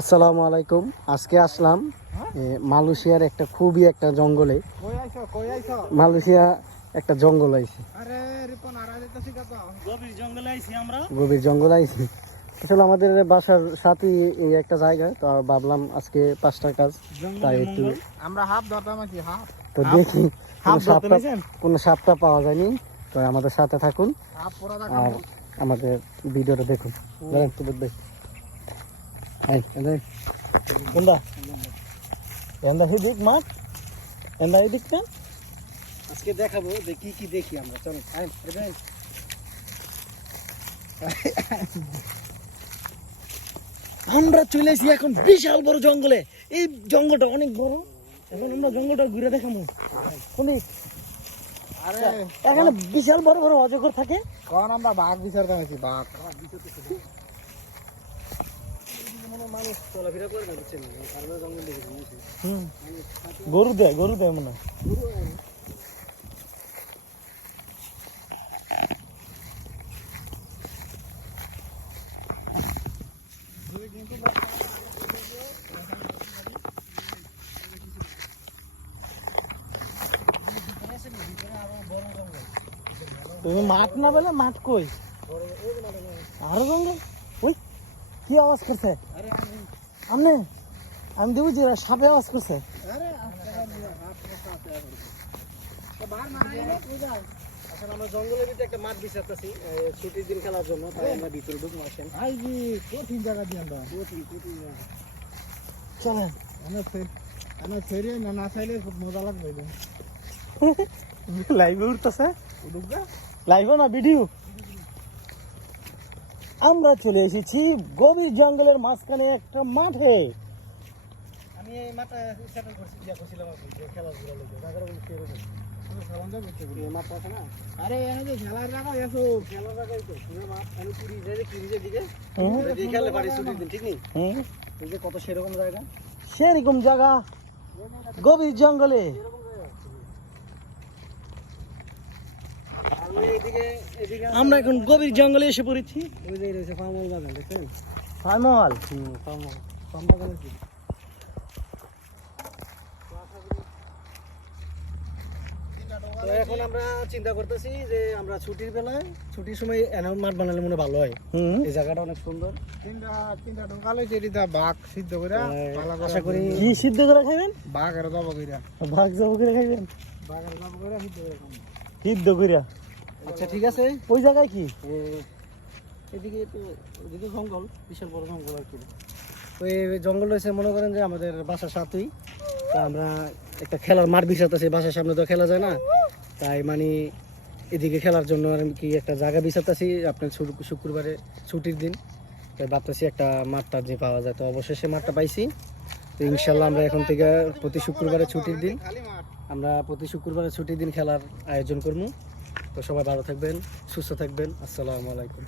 আসসালামু আলাইকুম। আজকে আসলাম মালয়েশিয়ার একটা খুবই একটা জঙ্গলে। মালয়েশিয়া একটা জঙ্গল আইছি, গভীর জঙ্গল আইছি। আসলে আমাদের বাসার সাথে এই একটা জায়গা, তো ভাবলাম আজকে 5টার কাজ, তাই একটু আমরা হাফ ধরতাম আছি হাফ। তো দেখি কোনো সাপটা পাওয়া যায়নি। তো আমাদের সাথে থাকুন আর আমাদের ভিডিওটা দেখুন। আজকে দেখাবো দেখি কি দেখি আমরা। চলো আমরা চলে এসেছি এখন বিশাল বড় জঙ্গলে। এই জঙ্গলটা অনেক বড়, এখন আমরা জঙ্গলটা ঘুরে দেখাবো। এখানে বিশাল বড় বড় অজগর থাকে। কারণ আমরা বাঘ বিচারতাম আছি বাঘ। মানুষ চলাফেরা করে না, বুঝছেন? জঙ্গল দেখে গরু দেয় মনে হয়। তুমি মাঠ না পেলে মাঠ কই আরো জঙ্গল। ওই কি আওয়াজ করছে? আমি দেবো যে সাপে আওয়াজ করছে। আমরা জঙ্গলের ভিতরে একটা মাঠ বিচারতেছি ছুটির দিন খেলার জন্য, তাই আমরা ভিতরে ঢুকবো। আসেন কঠিন জায়গা দিয়ে আমরা চলেন। আমার ফেরি না চাইলে খুব মজা লাগবে। লাইভে উঠতেছে, লাইভও না ভিডিও। আমরা চলে এসেছি গভীর জঙ্গলের মাঝখানে একটা মাঠে। আমি এই মাঠে সেটেল করছিলাম খেলাধুলা লোক মাঠ আছে না। আরে এখানে খেলার জায়গা এসো, খেলার জায়গায় তো পুরো মাঠ। আমি কিরিজের দিকে খেলে পারি ছুটির দিন, ঠিক নেই? এই যে কত সেরকম জায়গা, সেরকম জায়গা গভীর জঙ্গলে। আমরা এখন গভীর জঙ্গলে এসে পড়েছি। ওই যে রয়েছে ফার্মহল বাগান, দেখছেন? ফার্মহল ফার্ম বাগান। এখন আমরা চিন্তা করতেছি যে আমরা ছুটির বেলায়, ছুটির সময় মাঠ বানালে মনে ভালো হয়। এই জায়গাটা অনেক সুন্দর। তিনটা ঢোকালে যেটা বাঘ সিদ্ধ করে, আশা করি কি সিদ্ধ করে খাইবেন? বাঘ আর জব করে, বাঘ জব করে খাইবেন। বাঘ আর জব করে সিদ্ধ করে। আচ্ছা ঠিক আছে। ওই জায়গায় কি এদিকে তো ওদিকে জঙ্গল, বিশাল বড় জঙ্গল আর কি। তো এই জঙ্গল রয়েছে মনে করেন যে আমাদের বাসার সাথেই। তো আমরা একটা খেলার মাঠ বিছাতেছি, বাসার সামনে তো খেলা যায় না, তাই মানে এদিকে খেলার জন্য আর কি একটা জায়গা বিছাতেছি। আপনার শুক্রবারে ছুটির দিন, তাই ভাবতেছি একটা মাঠটা যে পাওয়া যায়। তো অবশেষে মাঠটা পাইছি। তো ইনশাল্লাহ আমরা এখন থেকে প্রতি শুক্রবারে ছুটির দিন, আমরা প্রতি শুক্রবারে ছুটির দিন খেলার আয়োজন করবো। তো সবাই ভালো থাকবেন, সুস্থ থাকবেন। আসসালামু আলাইকুম।